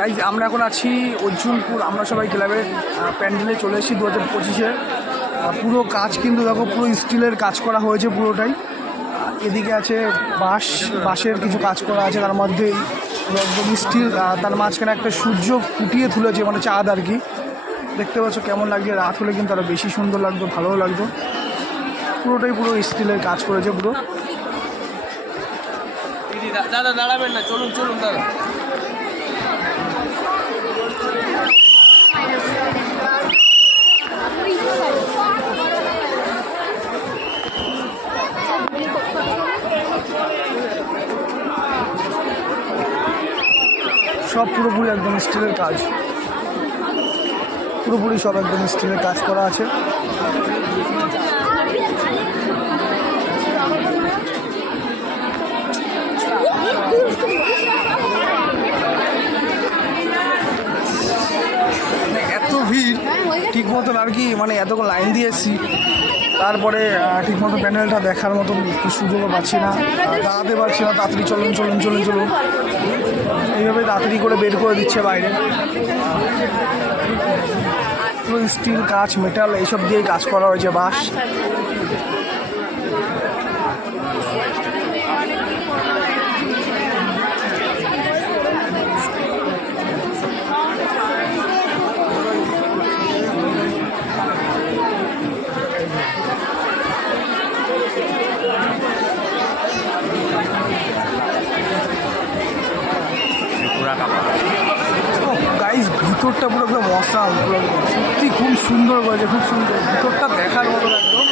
Guys আমরা এখন আছি অর্জুনপুর আমরা সবাই ক্লাবের প্যান্ডেলে চলে এসেছি 2025-এ। পুরো কাজ কিন্তু দেখো পুরো স্টিলের কাজ করা হয়েছে পুরোটাই। এদিকে আছে বাঁশের কিছু কাজ করা আছে, তার মধ্যে একদম স্টিল, তার মাঝখানে একটা সূর্য ফুটিয়ে তুলেছে, মানে চাঁদ আর কি। দেখতে পাচ্ছ কেমন লাগছে, রাত হলে কিন্তু আরও বেশি সুন্দর লাগতো, ভালোও লাগতো। পুরোটাই পুরো স্টিলের কাজ করেছে পুরো। দাদা দাঁড়াবেন না, চলুন চলুন দাদা। সব পুরোপুরি একদম স্টিলের কাজ, পুরোপুরি সব একদম স্টিলের কাজ করা আছে। এত ভিড় ঠিক মতন আর কি, মানে এতক্ষণ লাইন দিয়ে এসেছি, তারপরে ঠিক মতো প্যান্ডেলটা দেখার মতন একটু সুযোগও পাচ্ছি না, দাঁড়াতে পারছি না। তাড়াতাড়ি চলুন চলুন চলুন চলুন, এইভাবে তাড়াতাড়ি করে বের করে দিচ্ছে বাইরে। পুরো স্টিল, কাঁচ, মেটাল এইসব দিয়েই কাজ করা হয়েছে, বাঁশ। গাইস ভিতরটা পুরো একদম অসাম, পুরো সত্যি খুব সুন্দর করেছে, খুব সুন্দর ভিতরটা দেখার মতো একদম।